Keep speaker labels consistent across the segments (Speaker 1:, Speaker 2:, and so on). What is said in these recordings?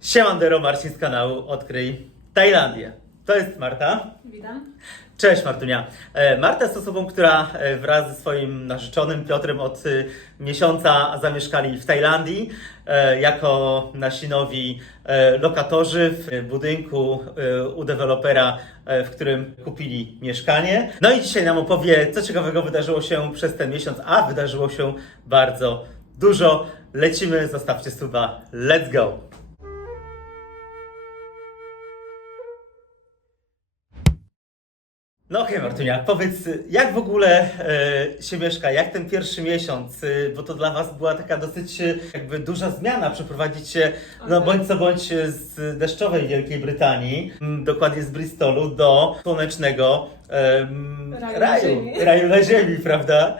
Speaker 1: Siemandero, Marcin z kanału Odkryj Tajlandię. To jest Marta.
Speaker 2: Witam.
Speaker 1: Cześć Martunia. E, Marta jest osobą, która e, wraz ze swoim narzeczonym Piotrem od e, miesiąca zamieszkali w Tajlandii jako nasi nowi lokatorzy w budynku u dewelopera, w którym kupili mieszkanie. No i dzisiaj nam opowie, co ciekawego wydarzyło się przez ten miesiąc, a wydarzyło się bardzo dużo. Lecimy, zostawcie suba. Let's go! No okej Martunia, powiedz, jak w ogóle e, się mieszka, jak ten pierwszy miesiąc, e, bo to dla Was była taka dosyć e, jakby duża zmiana, przeprowadzić się, no bądź co bądź e, z deszczowej Wielkiej Brytanii, m, dokładnie z Bristolu, do słonecznego em,
Speaker 2: Raju na
Speaker 1: raju,
Speaker 2: ziemi.
Speaker 1: raju na ziemi, prawda?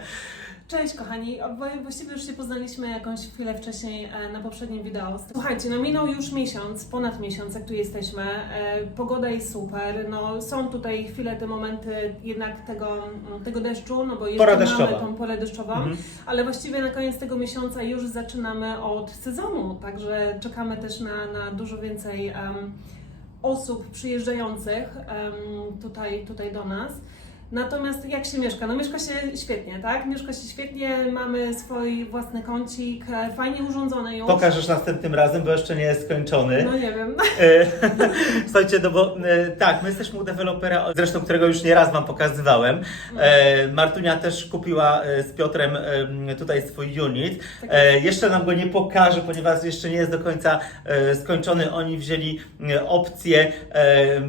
Speaker 2: Cześć kochani, właściwie już się poznaliśmy jakąś chwilę wcześniej e, na poprzednim wideo. Słuchajcie, no minął już miesiąc, ponad miesiąc jak tu jesteśmy, e, pogoda jest super, no są tutaj chwile, te momenty jednak tego, mm, tego deszczu, no bo jeszcze
Speaker 1: Pora
Speaker 2: mamy
Speaker 1: deszczowa.
Speaker 2: tą porę deszczową,
Speaker 1: Mhm.
Speaker 2: ale właściwie na koniec tego miesiąca już zaczynamy od sezonu, także czekamy też na, na dużo więcej em, osób przyjeżdżających em, tutaj, tutaj do nas. Natomiast jak się mieszka? No mieszka się świetnie, tak? Mieszka się świetnie, mamy swój własny kącik, e, fajnie urządzony już.
Speaker 1: Pokażesz następnym razem, bo jeszcze nie jest skończony.
Speaker 2: No nie wiem.
Speaker 1: E, Słuchajcie, no bo e, tak, my jesteśmy u dewelopera, zresztą którego już nieraz Wam pokazywałem. E, Martunia też kupiła z Piotrem tutaj swój unit.
Speaker 2: Tak
Speaker 1: jeszcze nam go nie pokaże, ponieważ jeszcze nie jest do końca skończony. Oni wzięli opcję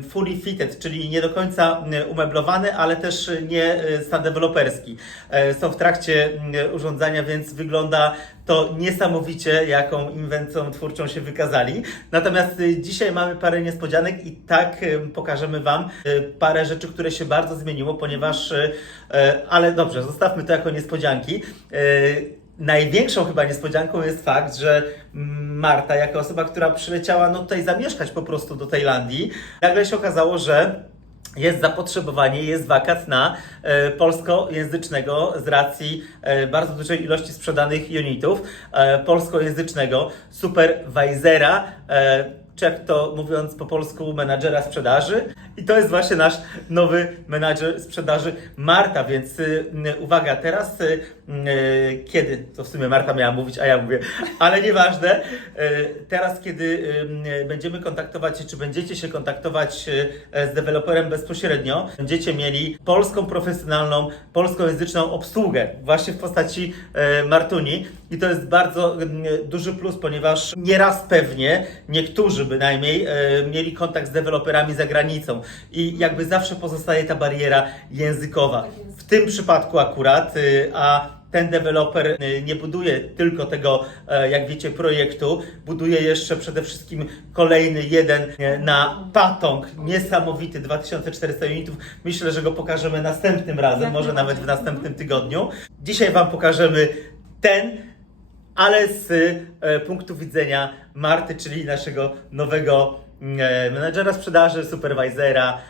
Speaker 1: fully fitted, czyli nie do końca umeblowany, ale też nie e, stan deweloperski. E, są w trakcie e, urządzania, więc wygląda to niesamowicie, jaką inwencją twórczą się wykazali. Natomiast y, dzisiaj mamy parę niespodzianek i tak pokażemy Wam parę rzeczy, które się bardzo zmieniło, ponieważ, ale dobrze, zostawmy to jako niespodzianki. Największą chyba niespodzianką jest fakt, że mm, Marta, jako osoba, która przyleciała no tutaj zamieszkać po prostu do Tajlandii, nagle się okazało, że jest zapotrzebowanie, jest wakat na e, polskojęzycznego z racji e, bardzo dużej ilości sprzedanych unitów, e, polskojęzycznego supervisora, e, czy jak to mówiąc po polsku, menadżera sprzedaży. I to jest właśnie nasz nowy menadżer sprzedaży Marta, więc uwaga, teraz kiedy, to w sumie Marta miała mówić, a ja mówię, ale nieważne, y, teraz kiedy będziemy kontaktować się, czy będziecie się kontaktować y, z deweloperem bezpośrednio, będziecie mieli polską, profesjonalną, polskojęzyczną obsługę, właśnie w postaci Martuni. I to jest bardzo duży plus, ponieważ nieraz pewnie niektórzy bynajmniej e, mieli kontakt z deweloperami za granicą i jakby zawsze pozostaje ta bariera językowa. W tym przypadku akurat, y, a ten deweloper y, nie buduje tylko tego, e, jak wiecie, projektu, buduje jeszcze przede wszystkim kolejny jeden e, na Patong, niesamowity, 2400 unitów. Myślę, że go pokażemy następnym razem, może nawet w następnym tygodniu. Dzisiaj Wam pokażemy ten, ale z e, punktu widzenia Marty, czyli naszego nowego e, menadżera sprzedaży, supervisora, a,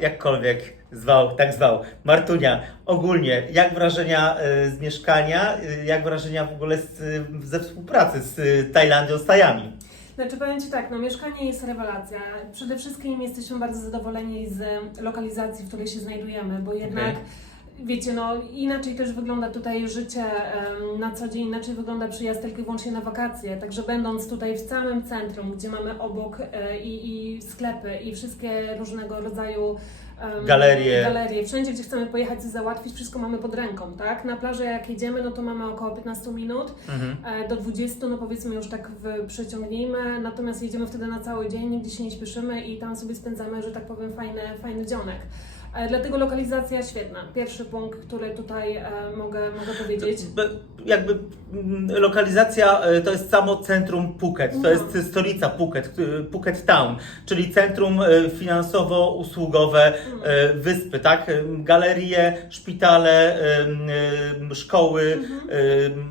Speaker 1: jakkolwiek zwał, tak zwał. Martunia, ogólnie, jak wrażenia e, z mieszkania, e, jak wrażenia w ogóle z, ze współpracy z e, Tajlandią, z Tajami?
Speaker 2: Znaczy powiem Ci tak, no mieszkanie jest rewelacja. Przede wszystkim jesteśmy bardzo zadowoleni z lokalizacji, w której się znajdujemy, bo jednak wiecie, no inaczej też wygląda tutaj życie em, na co dzień, inaczej wygląda przyjazd tylko i wyłącznie na wakacje. Także będąc tutaj w samym centrum, gdzie mamy obok e, i, i sklepy i wszystkie różnego rodzaju em,
Speaker 1: Galerie.
Speaker 2: galerie, wszędzie gdzie chcemy pojechać coś załatwić, wszystko mamy pod ręką, tak? Na plażę jak jedziemy, no to mamy około 15 minut.
Speaker 1: Mhm.
Speaker 2: E, do 20, no powiedzmy już tak w, przeciągnijmy, natomiast jedziemy wtedy na cały dzień, nigdzie się nie śpieszymy i tam sobie spędzamy, że tak powiem, fajny, fajny dzionek. E, dlatego lokalizacja świetna. Pierwszy punkt, który tutaj e, mogę, mogę powiedzieć.
Speaker 1: Jakby mm, lokalizacja e, to jest samo centrum Phuket, to
Speaker 2: No.
Speaker 1: jest stolica Phuket, Phuket Town, czyli centrum finansowo-usługowe e, wyspy, tak? Galerie, szpitale, szkoły,
Speaker 2: Mhm.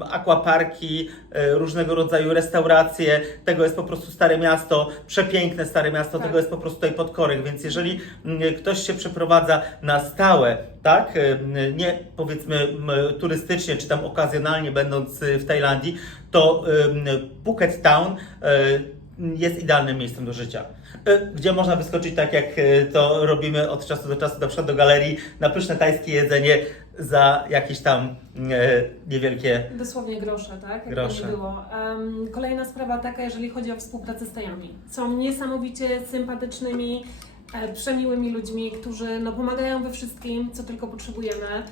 Speaker 1: e, aquaparki, e, różnego rodzaju restauracje. Tego jest po prostu Stare Miasto, przepiękne Stare Miasto,
Speaker 2: Tak.
Speaker 1: tego jest po prostu tutaj pod korek, więc jeżeli mm, ktoś się przeprowadza na stałe, tak, e, nie powiedzmy turystycznie, czy tam okazjonalnie będąc e, w Tajlandii, to e, Phuket Town jest idealnym miejscem do życia. Gdzie można wyskoczyć tak, jak to robimy od czasu do czasu, na przykład do galerii, na pyszne tajskie jedzenie za jakieś tam niewielkie.
Speaker 2: Dosłownie grosze, tak? Jak
Speaker 1: Grosze.
Speaker 2: było. Kolejna sprawa taka, jeżeli chodzi o współpracę z tajami. Są niesamowicie sympatycznymi, przemiłymi ludźmi, którzy no, pomagają we wszystkim, co tylko potrzebujemy.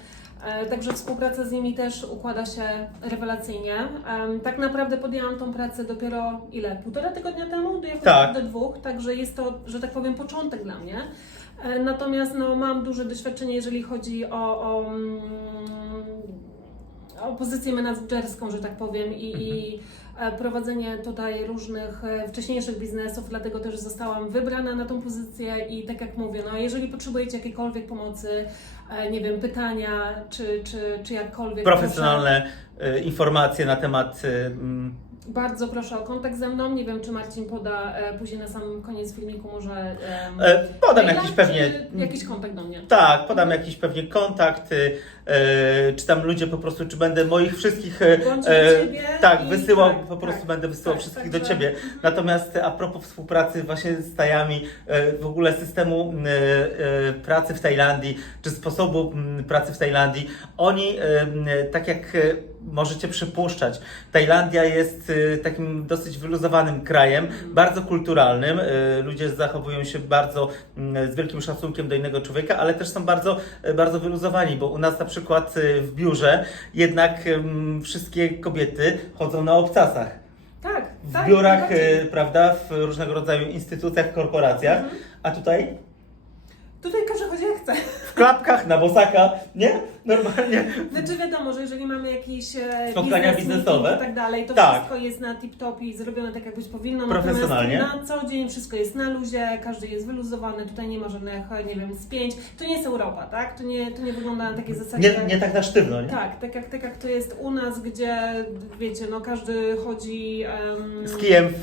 Speaker 2: E, Także współpraca z nimi też układa się rewelacyjnie. Tak naprawdę podjęłam tą pracę dopiero ile? Półtora tygodnia temu? Do jakoś
Speaker 1: Tak.
Speaker 2: do dwóch, także jest to, że tak powiem, początek dla mnie. E, Natomiast no, mam duże doświadczenie, jeżeli chodzi o, o, mm, o pozycję menadżerską, że tak powiem, i, i e, prowadzenie tutaj różnych e, wcześniejszych biznesów, dlatego też zostałam wybrana na tą pozycję i tak jak mówię, no jeżeli potrzebujecie jakiejkolwiek pomocy, e, nie wiem, pytania, czy, czy, czy jakkolwiek...
Speaker 1: profesjonalne e, informacje na temat. E,
Speaker 2: bardzo proszę o kontakt ze mną. Nie wiem, czy Marcin poda e, później na sam koniec filmiku może... em,
Speaker 1: e, Podam
Speaker 2: maila,
Speaker 1: jakiś pewnie.
Speaker 2: Czy jakiś kontakt do mnie.
Speaker 1: Tak, podam jakiś pewnie kontakt, y, y, czy tam ludzie po prostu, czy będę moich wszystkich. y,
Speaker 2: Bądź
Speaker 1: e,
Speaker 2: do ciebie
Speaker 1: tak,
Speaker 2: i-
Speaker 1: wysyłał,
Speaker 2: tak,
Speaker 1: po prostu
Speaker 2: tak,
Speaker 1: będę wysyłał
Speaker 2: tak,
Speaker 1: wszystkich
Speaker 2: także-
Speaker 1: do ciebie. Natomiast a propos współpracy właśnie z Tajami, e, w ogóle systemu e, e, pracy w Tajlandii, czy sposobu pracy w Tajlandii, oni, e, tak jak e, możecie przypuszczać, Tajlandia jest e, takim dosyć wyluzowanym krajem, bardzo kulturalnym. e, Ludzie zachowują się bardzo mm, z wielkim szacunkiem do innego człowieka, ale też są bardzo, e, bardzo wyluzowani, bo u nas na przykład w biurze jednak wszystkie kobiety chodzą na obcasach
Speaker 2: Tak,
Speaker 1: w
Speaker 2: tak,
Speaker 1: biurach, prawda, w różnego rodzaju instytucjach, korporacjach,
Speaker 2: Mhm.
Speaker 1: a tutaj
Speaker 2: Tutaj każdy chodzi jak chce.
Speaker 1: W klapkach, na bosaka, nie? Normalnie.
Speaker 2: Znaczy wiadomo, że jeżeli mamy jakieś e,
Speaker 1: Spotkania
Speaker 2: biznes,
Speaker 1: biznesowe?
Speaker 2: meeting i tak dalej, to
Speaker 1: Tak.
Speaker 2: wszystko jest na tip-top i zrobione tak jak być powinno.
Speaker 1: Profesjonalnie.
Speaker 2: Natomiast na co dzień wszystko jest na luzie, każdy jest wyluzowany, tutaj nie ma żadnych, e, nie wiem, spięć. To nie jest Europa, tak? To nie, to nie wygląda na takie zasadzie.
Speaker 1: Nie, nie tak na sztywno, nie?
Speaker 2: Tak, tak jak, tak jak to jest u nas, gdzie wiecie, no każdy chodzi em,
Speaker 1: Z kijem.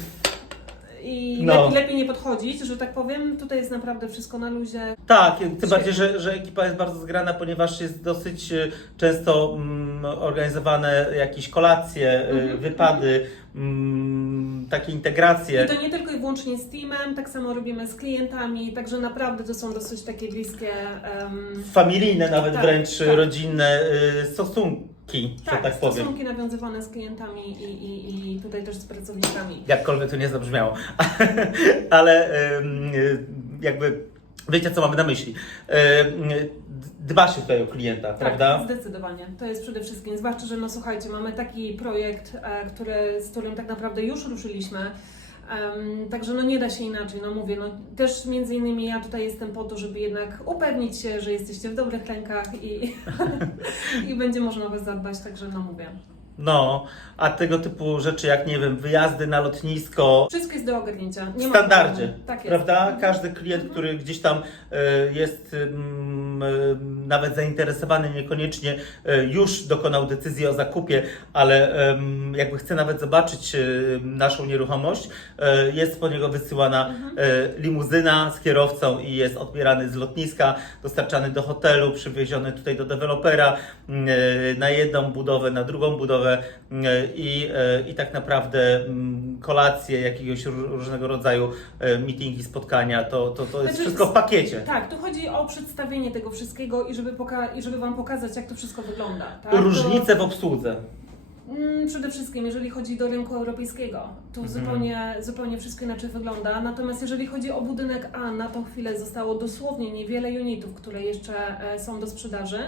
Speaker 2: I
Speaker 1: No.
Speaker 2: lepiej, lepiej nie podchodzić, że tak powiem. Tutaj jest naprawdę wszystko na luzie.
Speaker 1: Tak, tym bardziej, że, że ekipa jest bardzo zgrana, ponieważ jest dosyć e, często mm, organizowane jakieś kolacje, e,
Speaker 2: Mhm,
Speaker 1: wypady, mm, takie integracje.
Speaker 2: I to nie tylko i wyłącznie z teamem, tak samo robimy z klientami, także naprawdę to są dosyć takie bliskie. em,
Speaker 1: Familijne, nawet
Speaker 2: Tak,
Speaker 1: wręcz
Speaker 2: tak.
Speaker 1: rodzinne e, stosunki, że tak, powiem.
Speaker 2: stosunki nawiązywane z klientami i, i, i tutaj też z pracownikami.
Speaker 1: Jakkolwiek to nie zabrzmiało, ale y, jakby wiecie, co mamy na myśli. Em, Dba się tutaj o klienta, prawda?
Speaker 2: Tak, zdecydowanie. To jest przede wszystkim, zwłaszcza, że no słuchajcie, mamy taki projekt, e, który, z którym tak naprawdę już ruszyliśmy. Em, także no nie da się inaczej, no mówię, no też między innymi ja tutaj jestem po to, żeby jednak upewnić się, że jesteście w dobrych rękach i, i będzie można Was zadbać, także no mówię.
Speaker 1: No, a tego typu rzeczy jak, nie wiem, wyjazdy na lotnisko,
Speaker 2: Wszystko jest do ogarnięcia.
Speaker 1: w
Speaker 2: Nie ma
Speaker 1: standardzie.
Speaker 2: Tak jest.
Speaker 1: prawda?
Speaker 2: Mhm.
Speaker 1: Każdy klient, który gdzieś tam e, jest e, nawet zainteresowany, niekoniecznie e, już dokonał decyzji o zakupie, ale jakby chce nawet zobaczyć e, naszą nieruchomość, e, jest po niego wysyłana
Speaker 2: Mhm.
Speaker 1: e, limuzyna z kierowcą i jest odbierany z lotniska, dostarczany do hotelu, przywieziony tutaj do dewelopera e, na jedną budowę, na drugą budowę i, e, i tak naprawdę kolacje, jakiegoś ró- różnego rodzaju e, meetingi, spotkania, to, to, to jest
Speaker 2: Znaczy,
Speaker 1: wszystko w pakiecie.
Speaker 2: Tak, tu chodzi o przedstawienie tego wszystkiego i żeby, poka- i żeby Wam pokazać, jak to wszystko wygląda. Tak?
Speaker 1: Różnice w obsłudze.
Speaker 2: Mm, przede wszystkim, jeżeli chodzi do rynku europejskiego, to
Speaker 1: Mhm.
Speaker 2: zupełnie, zupełnie wszystko inaczej wygląda. Natomiast jeżeli chodzi o budynek A, na tą chwilę zostało dosłownie niewiele unitów, które jeszcze e, są do sprzedaży.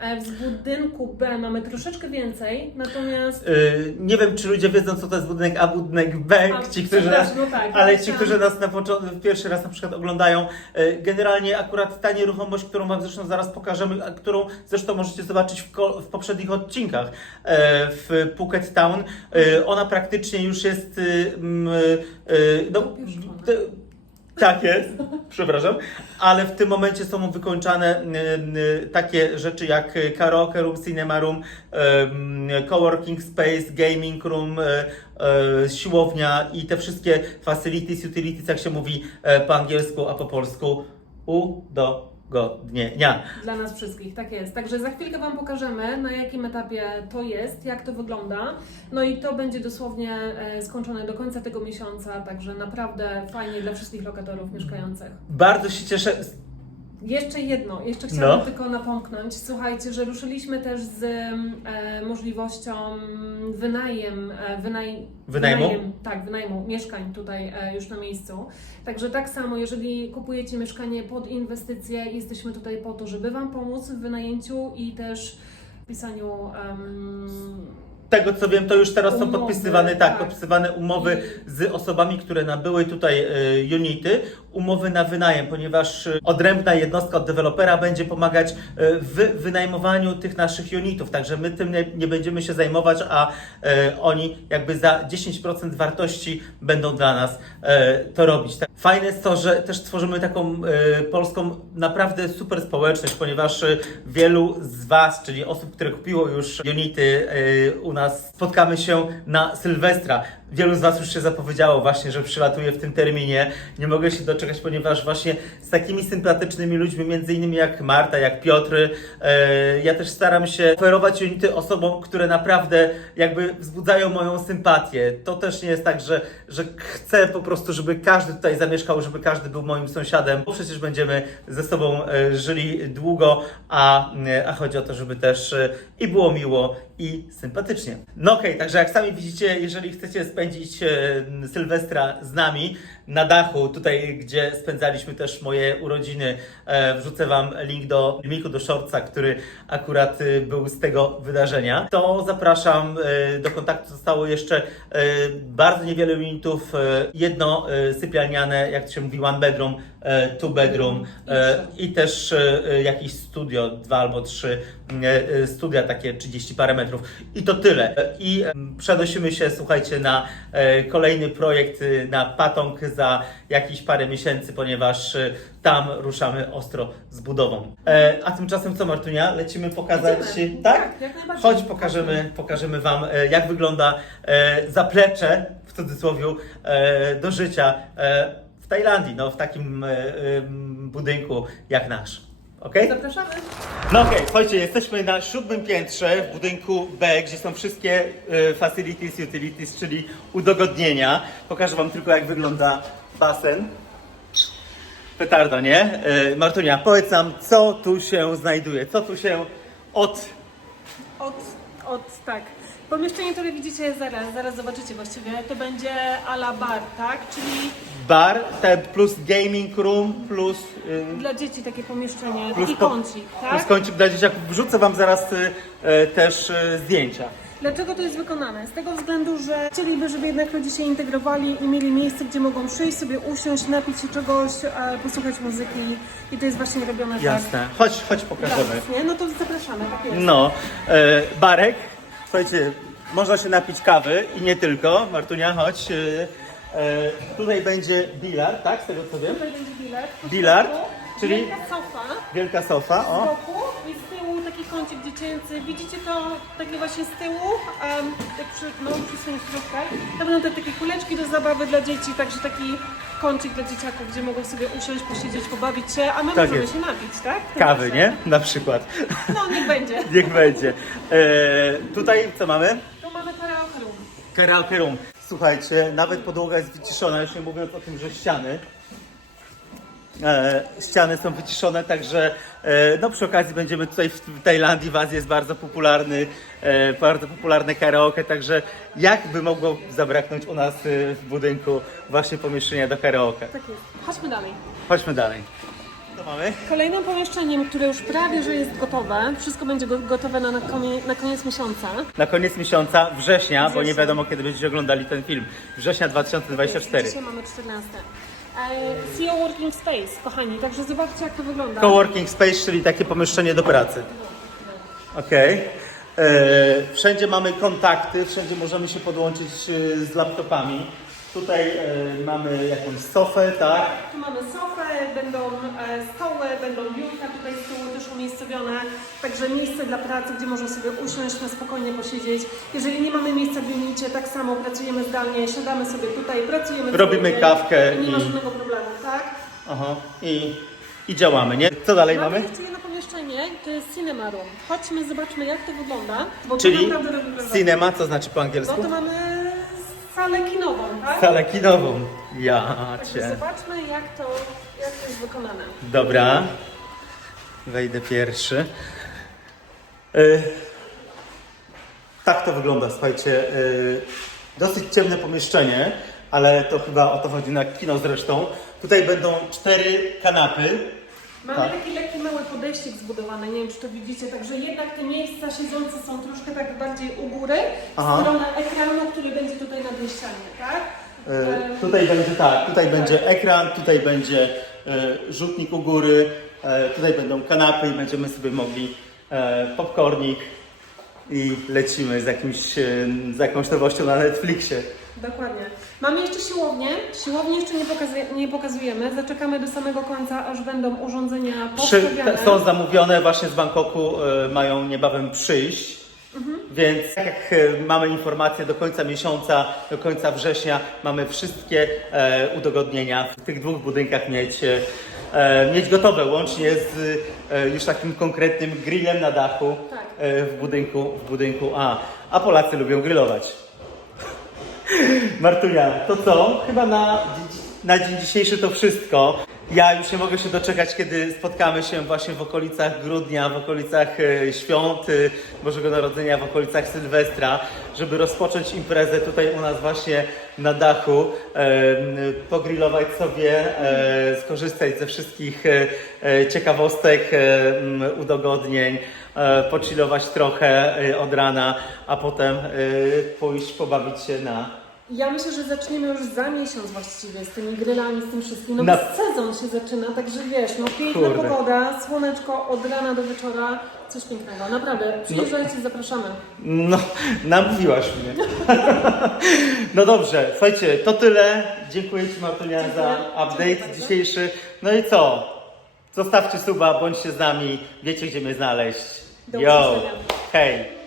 Speaker 2: E, W budynku B mamy troszeczkę więcej, natomiast.
Speaker 1: Yy, nie wiem, czy ludzie wiedzą, co to jest budynek A, budynek B,
Speaker 2: A,
Speaker 1: ci, którzy nas,
Speaker 2: no tak,
Speaker 1: ale ci, którzy nas na początku, pierwszy raz na przykład oglądają, yy, generalnie akurat ta nieruchomość, którą Wam zresztą zaraz pokażemy, a którą zresztą możecie zobaczyć w, w poprzednich odcinkach yy, w Phuket Town, yy, ona praktycznie już jest, yy, yy, no, tak jest, przepraszam, ale w tym momencie są wykończane takie rzeczy jak karaoke room, cinema room, coworking space, gaming room, y, y, siłownia i te wszystkie facilities, utilities, jak się mówi e, po angielsku, a po polsku, Dnia.
Speaker 2: Dla nas wszystkich, tak jest. Także za chwilkę Wam pokażemy, na jakim etapie to jest, jak to wygląda. No i to będzie dosłownie e, skończone do końca tego miesiąca, także naprawdę fajnie dla wszystkich lokatorów mieszkających.
Speaker 1: Bardzo się cieszę.
Speaker 2: Jeszcze jedno, jeszcze chciałam
Speaker 1: No.
Speaker 2: tylko napomknąć. Słuchajcie, że ruszyliśmy też z e, możliwością wynajem, e, wynaj,
Speaker 1: Wynajmu?
Speaker 2: wynajem, tak, wynajmu mieszkań tutaj e, już na miejscu. Także tak samo, jeżeli kupujecie mieszkanie pod inwestycje, jesteśmy tutaj po to, żeby Wam pomóc w wynajęciu i też w pisaniu em,
Speaker 1: tego co wiem, to już teraz są
Speaker 2: Umowy,
Speaker 1: podpisywane, tak,
Speaker 2: tak.
Speaker 1: podpisywane umowy z osobami, które nabyły tutaj e, unity, umowy na wynajem, ponieważ e, odrębna jednostka od dewelopera będzie pomagać e, w wynajmowaniu tych naszych unitów, także my tym nie, nie będziemy się zajmować, a e, oni jakby za 10% wartości będą dla nas e, to robić. Tak. Fajne jest to, że też tworzymy taką e, polską naprawdę super społeczność, ponieważ e, wielu z Was, czyli osób, które kupiło już unity e, u nas, spotkamy się na Sylwestra. Wielu z Was już się zapowiedziało właśnie, że przylatuje w tym terminie. Nie mogę się doczekać, ponieważ właśnie z takimi sympatycznymi ludźmi, między innymi jak Marta, jak Piotr, e, ja też staram się oferować unity osobom, które naprawdę jakby wzbudzają moją sympatię. To też nie jest tak, że, że chcę po prostu, żeby każdy tutaj zamieszkał, żeby każdy był moim sąsiadem, bo przecież będziemy ze sobą e, żyli długo, a, e, a chodzi o to, żeby też i było miło, i sympatycznie. No okej, także jak sami widzicie, jeżeli chcecie spędzić e, Sylwestra z nami na dachu, tutaj gdzie spędzaliśmy też moje urodziny, e, wrzucę Wam link do filmiku, do shortsa, który akurat e, był z tego wydarzenia, to zapraszam do kontaktu. Zostało jeszcze bardzo niewiele minutów, jedno sypialniane, jak to się mówi, one bedroom, two bedroom e, i też e, e, jakieś studio, dwa albo trzy e, e, studia, takie 30 parę metrów. I to tyle. E, I e, przenosimy się, słuchajcie, na e, kolejny projekt e, na Patong za jakieś parę miesięcy, ponieważ e, tam ruszamy ostro z budową. E, a tymczasem co, Martunia? Lecimy pokazać,
Speaker 2: Idziemy.
Speaker 1: tak?
Speaker 2: Tak.
Speaker 1: Chodź, pokażemy, pokażemy Wam, e, jak wygląda e, zaplecze, w cudzysłowie, e, do życia e, w Tajlandii, no, w takim e, budynku jak nasz. Okej?
Speaker 2: Zapraszamy.
Speaker 1: No okej, słuchajcie, jesteśmy na siódmym piętrze w budynku B, gdzie są wszystkie e, facilities, utilities, czyli udogodnienia. Pokażę Wam tylko, jak wygląda basen. Petarda, nie? E, Martunia, powiedz nam, co tu się znajduje, co tu się od...
Speaker 2: Od, od, tak. Pomieszczenie, które widzicie zaraz, zaraz zobaczycie właściwie, to będzie a la bar, tak? Czyli
Speaker 1: Bar, te plus gaming room, plus, y,
Speaker 2: dla dzieci takie pomieszczenie,
Speaker 1: Plus
Speaker 2: taki
Speaker 1: ko-
Speaker 2: kącik,
Speaker 1: plus
Speaker 2: tak?
Speaker 1: kącik dla dzieciaków. Wrzucę Wam zaraz y, y, też y, zdjęcia.
Speaker 2: Dlaczego to jest wykonane? Z tego względu, że chcieliby, żeby jednak ludzie się integrowali i mieli miejsce, gdzie mogą przyjść, sobie usiąść, napić się czegoś, e, posłuchać muzyki i to jest właśnie robione
Speaker 1: Jasne. Chodź, chodź
Speaker 2: tak.
Speaker 1: pokażemy.
Speaker 2: Nie? No to zapraszamy, tak jest.
Speaker 1: No, e, barek. Słuchajcie, można się napić kawy i nie tylko. Martunia, chodź. E, e, tutaj będzie bilar, tak? Z tego co wiem.
Speaker 2: Tutaj będzie bilet.
Speaker 1: Bilard, czyli-
Speaker 2: Wielka sofa.
Speaker 1: Wielka sofa,
Speaker 2: Z
Speaker 1: o.
Speaker 2: boku taki kącik dziecięcy. Widzicie to takie właśnie z tyłu, um, tak przy, no, przy swoich środkach. To będą te takie kuleczki do zabawy dla dzieci, także taki kącik dla dzieciaków, gdzie mogą sobie usiąść, posiedzieć, pobawić się, a my
Speaker 1: Tak
Speaker 2: możemy
Speaker 1: jest.
Speaker 2: się napić, tak?
Speaker 1: Kawy, nie? Na przykład.
Speaker 2: No, niech będzie.
Speaker 1: Niech będzie. E, tutaj co mamy?
Speaker 2: Tu mamy karaoke room.
Speaker 1: Karaoke room. Słuchajcie, nawet podłoga jest wyciszona, już nie mówiąc o tym, że ściany. E, ściany są wyciszone, także e, no przy okazji będziemy tutaj w Tajlandii, w Azji jest bardzo popularny, e, bardzo popularne karaoke, także jak by mogło zabraknąć u nas w budynku właśnie pomieszczenia do karaoke.
Speaker 2: Tak jest. Chodźmy dalej.
Speaker 1: Chodźmy dalej. Co mamy?
Speaker 2: Kolejnym pomieszczeniem, które już prawie, że jest gotowe, wszystko będzie go- gotowe na, na, konie, na koniec miesiąca.
Speaker 1: Na koniec miesiąca, września, bo nie
Speaker 2: Września.
Speaker 1: wiadomo kiedy będziecie oglądali ten film. Września 2024.
Speaker 2: Dzisiaj mamy 14. E, CEO Working Space, kochani, także zobaczcie jak to wygląda.
Speaker 1: Coworking space, czyli takie pomieszczenie do pracy. Okej. E, Wszędzie mamy kontakty, wszędzie możemy się podłączyć e, z laptopami. Tutaj e, mamy jakąś sofę, tak?
Speaker 2: Tu mamy sofę, będą e, stoły, będą biurka tutaj z tyłu też umiejscowione. Także miejsce dla pracy, gdzie można sobie usiąść, na spokojnie posiedzieć. Jeżeli nie mamy miejsca w unicie, tak samo pracujemy zdalnie, siadamy sobie tutaj, pracujemy
Speaker 1: Robimy
Speaker 2: dzień
Speaker 1: kawkę
Speaker 2: i nie ma
Speaker 1: i-
Speaker 2: żadnego problemu, tak?
Speaker 1: Aha. I i działamy, nie? Co dalej
Speaker 2: Mamy
Speaker 1: mamy?
Speaker 2: jeszcze jedno pomieszczenie, to jest cinema room. Chodźmy, zobaczmy jak to wygląda. Bo
Speaker 1: Czyli
Speaker 2: to naprawdę wygląda.
Speaker 1: cinema, co znaczy po
Speaker 2: No
Speaker 1: angielsku?
Speaker 2: to mamy salę kinową, tak?
Speaker 1: Salę kinową. Ja
Speaker 2: Także
Speaker 1: cię.
Speaker 2: zobaczmy jak to, jak to jest wykonane.
Speaker 1: Dobra. Wejdę pierwszy. Y, tak to wygląda, słuchajcie. y, dosyć ciemne pomieszczenie, ale to chyba o to chodzi na kino zresztą. Tutaj będą cztery kanapy.
Speaker 2: Mamy
Speaker 1: Tak.
Speaker 2: taki lekki mały zbudowany, nie wiem czy to widzicie, także jednak te miejsca siedzące są troszkę tak bardziej u góry,
Speaker 1: Aha.
Speaker 2: w stronę ekranu, który będzie tutaj na tej ścianie, tak?
Speaker 1: Y, tutaj będzie tak, tutaj będzie ekran, tutaj będzie y, rzutnik u góry, y, tutaj będą kanapy i będziemy sobie mogli popcornik i lecimy z, jakimś, y, z jakąś nowością na Netflixie.
Speaker 2: Dokładnie. Mamy jeszcze siłownię. Siłownię jeszcze nie, pokazuje, nie pokazujemy. Zaczekamy do samego końca, aż będą urządzenia
Speaker 1: Przy,
Speaker 2: postawione.
Speaker 1: są zamówione właśnie z Bangkoku, y, mają niebawem przyjść. Więc tak jak y, mamy informacje do końca miesiąca, do końca września, mamy wszystkie e, udogodnienia w tych dwóch budynkach mieć, e, mieć gotowe, łącznie z e, już takim konkretnym grillem na dachu
Speaker 2: Tak.
Speaker 1: e, w, budynku, w budynku A. A Polacy lubią grillować. Martunia, to co? Chyba na, na dzień dzisiejszy to wszystko. Ja już nie mogę się doczekać, kiedy spotkamy się właśnie w okolicach grudnia, w okolicach e, świąt e, Bożego Narodzenia, w okolicach Sylwestra, żeby rozpocząć imprezę tutaj u nas właśnie na dachu, e, pogrillować sobie, skorzystać ze wszystkich ciekawostek, udogodnień, pochillować trochę od rana, a potem pójść pobawić się na
Speaker 2: Ja myślę, że zaczniemy już za miesiąc właściwie z tymi grylami, z tym wszystkim. No
Speaker 1: Na-
Speaker 2: bo sezon się zaczyna, także wiesz, no piękna
Speaker 1: Kurde.
Speaker 2: pogoda, słoneczko od rana do wieczora, coś pięknego. Naprawdę, przyjeżdżajcie, zapraszamy.
Speaker 1: No, namówiłaś mnie. No dobrze, słuchajcie, to tyle. Dziękuję Ci Martunia za
Speaker 2: Dziękuję
Speaker 1: update
Speaker 2: bardzo.
Speaker 1: dzisiejszy. No i co? Zostawcie suba, bądźcie z nami, wiecie gdzie mnie znaleźć.
Speaker 2: Do
Speaker 1: Yo,
Speaker 2: usłyszenia.
Speaker 1: hej.